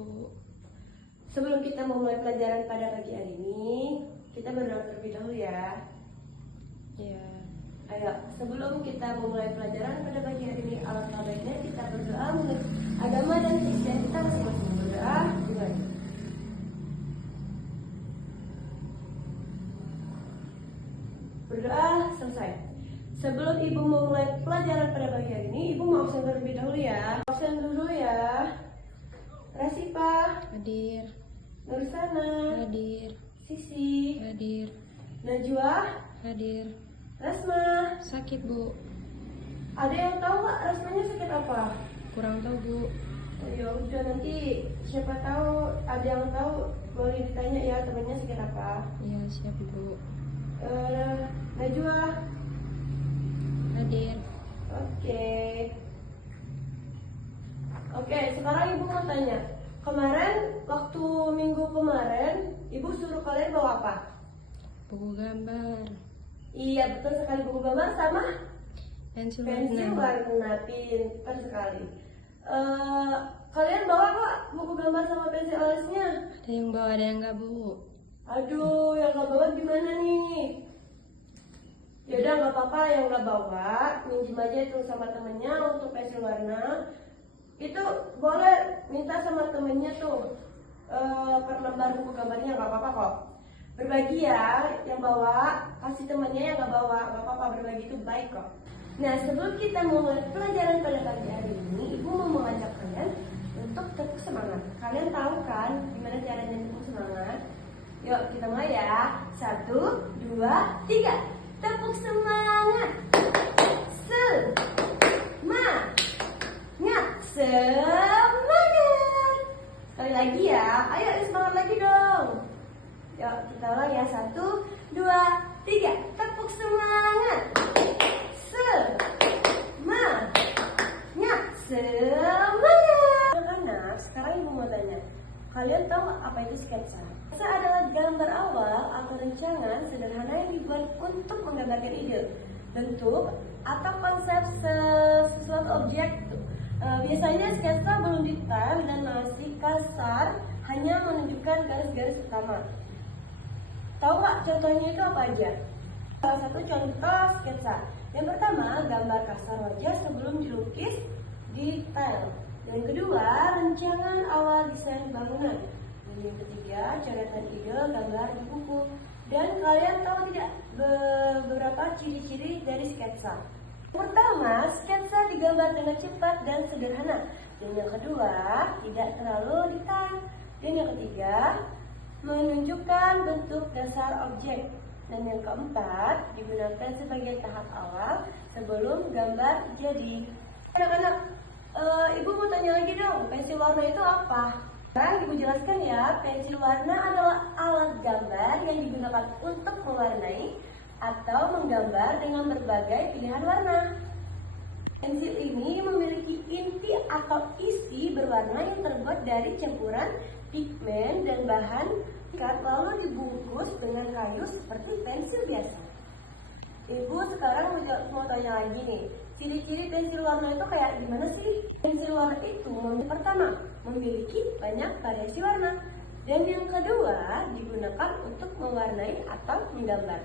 Bu. Sebelum kita memulai pelajaran pada pagi hari ini, kita berdoa terlebih dahulu ya. Ya. Ayo, sebelum kita memulai pelajaran pada pagi hari ini, alangkah baiknya kita berdoa menurut agama dan Kristen kita masing-masing. Berdoa dimulai. Berdoa selesai. Sebelum ibu memulai pelajaran pada pagi hari ini, ibu mau absen terlebih dahulu ya. Absen dulu ya. Rasipa, Hadir. Nursana, Hadir. Sisi, Hadir. Najwa, Hadir. Rasma. Sakit, Bu. Ada yang tahu nggak Rasmanya sakit apa? Kurang tahu, Bu. Oh, ya udah, nanti siapa tahu ada yang tahu boleh ditanya ya temannya sakit apa. Iya, siap, Bu. Najwa. Hadir. Oke, sekarang ibu mau tanya. Kemarin waktu minggu kemarin ibu suruh kalian bawa apa? Buku gambar. Iya, betul sekali, buku gambar sama Pensil pensil warna. warna. Pintar sekali. Kalian bawa kok buku gambar sama pensil alasnya? Ada yang bawa, ada yang enggak, Bu. Aduh, yang nggak bawa gimana nih? Yaudah, nggak apa-apa, yang nggak bawa minjem aja itu sama temennya untuk pensil warna. Itu boleh minta sama temennya tuh per lembar buku gambarnya, nggak apa-apa kok. Berbagi ya, yang bawa kasih temennya, yang nggak bawa nggak apa-apa, berbagi itu baik kok. Nah, sebelum kita mulai pelajaran pada pagi hari ini, ibu mau mengajak kalian untuk tetap semangat. Kalian tahu kan gimana caranya tetap semangat? Yuk kita mulai ya. 1, 2, 3. Tepuk semangat. Semangat. Sekali lagi ya. Ayo semangat lagi dong. Yuk kita ulang ya. 1, 2, 3. Tepuk semangat. Semangat. Anak-anak, sekarang ibu mau tanya. Kalian tahu apa itu sketsa? Sketsa adalah gambar awal atau rancangan sederhana yang dibuat untuk menggambarkan ide, bentuk, atau konsep sesuatu objek. Biasanya sketsa belum detail dan masih kasar, hanya menunjukkan garis-garis utama. Tahu nggak contohnya itu apa aja? Salah satu contoh sketsa. Yang pertama, gambar kasar wajah sebelum dilukis detail. Yang kedua, rancangan awal desain bangunan. Dan yang ketiga, coretan ide gambar di buku. Dan kalian tahu tidak beberapa ciri-ciri dari sketsa? Pertama, sketsa digambar dengan cepat dan sederhana. Dan yang kedua, tidak terlalu detail. Dan yang ketiga, menunjukkan bentuk dasar objek. Dan yang keempat, digunakan sebagai tahap awal sebelum gambar jadi. Anak-anak, ibu mau tanya lagi dong, pensil warna itu apa? Sekarang ibu jelaskan ya, pensil warna adalah alat gambar yang digunakan untuk mewarnai atau menggambar dengan berbagai pilihan warna. Pensil ini memiliki inti atau isi berwarna yang terbuat dari campuran pigmen dan bahan cat, lalu dibungkus dengan kayu seperti pensil biasa. Ibu sekarang mau tanya lagi nih, ciri-ciri pensil warna itu kayak gimana sih? Pensil warna itu pertama, memiliki banyak variasi warna. Dan yang kedua, digunakan untuk mewarnai atau menggambar.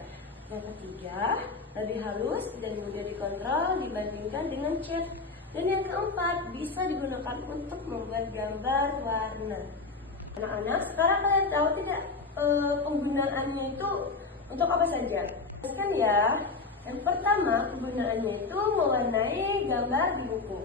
Yang ketiga, lebih halus dan mudah dikontrol dibandingkan dengan cat. Dan yang keempat, bisa digunakan untuk membuat gambar warna. Anak-anak, sekarang kalian tahu tidak penggunaannya itu untuk apa saja? Jelaskan ya. Yang pertama, penggunaannya itu mewarnai gambar di buku.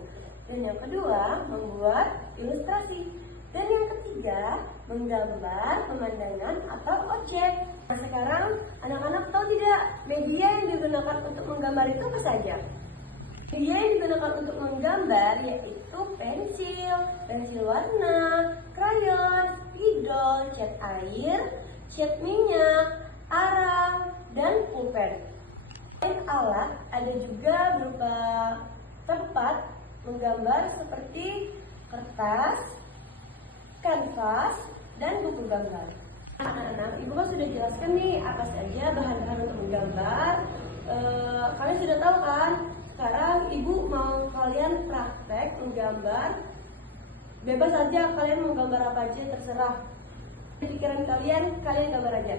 Dan yang kedua, membuat ilustrasi. Dan yang ketiga, menggambar pemandangan atau objek. Nah, sekarang anak-anak tahu tidak media yang digunakan untuk menggambar itu apa saja? Media yang digunakan untuk menggambar yaitu pensil, pensil warna, krayon, spidol, cat air, cat minyak, arang, dan pulpen. Selain alat, ada juga berupa tempat menggambar seperti kertas, kanvas, dan buku gambar. Anak-anak, ibu kan sudah jelaskan nih apa saja bahan-bahan untuk menggambar. Kalian sudah tahu kan? Sekarang ibu mau kalian praktek menggambar Bebas aja kalian mau gambar apa aja, terserah. Pikiran kalian gambar aja.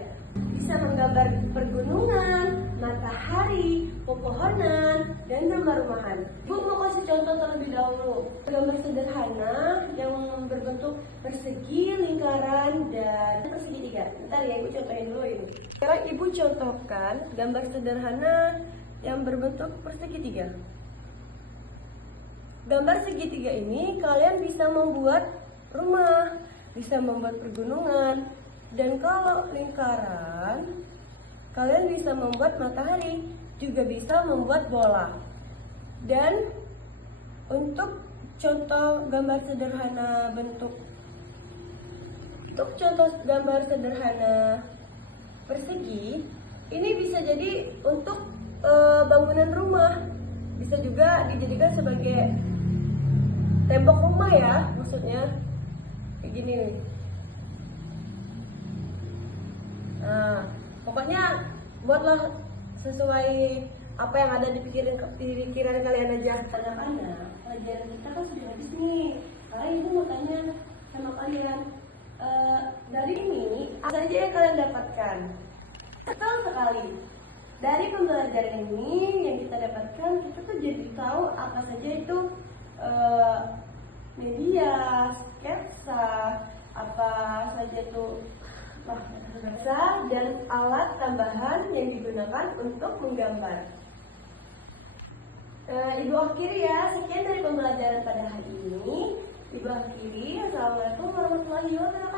Bisa menggambar pergunungan, matahari, pepohonan, dan rumah-rumahan. Ibu mau kasih contoh terlebih dahulu. Gambar sederhana yang berbentuk persegi, lingkaran, dan persegitiga. Bentar ya, ibu contohin dulu ini. Sekarang ibu contohkan gambar sederhana yang berbentuk persegitiga. Gambar segitiga ini kalian bisa membuat rumah, bisa membuat pergunungan, dan kalau lingkaran kalian bisa membuat matahari, juga bisa membuat bola. Dan untuk contoh gambar sederhana persegi, ini bisa jadi untuk bangunan rumah, bisa juga dijadikan sebagai tembok rumah ya, maksudnya kayak gini nih. Nah, pokoknya buatlah sesuai apa yang ada di pikiran kalian aja. Anak-anak, pelajaran kita kan sudah habis nih. Sekarang ibu mau tanya sama kalian, dari ini apa saja yang kalian dapatkan? Betul sekali. Dari pembelajaran ini yang kita dapatkan, kita tuh jadi tahu apa saja itu media, sketsa, apa saja tuh sketsa dan alat tambahan yang digunakan untuk menggambar. Ibu akhiri ya, sekian dari pembelajaran pada hari ini. Ibu akhiri, assalamualaikum warahmatullahi wabarakatuh.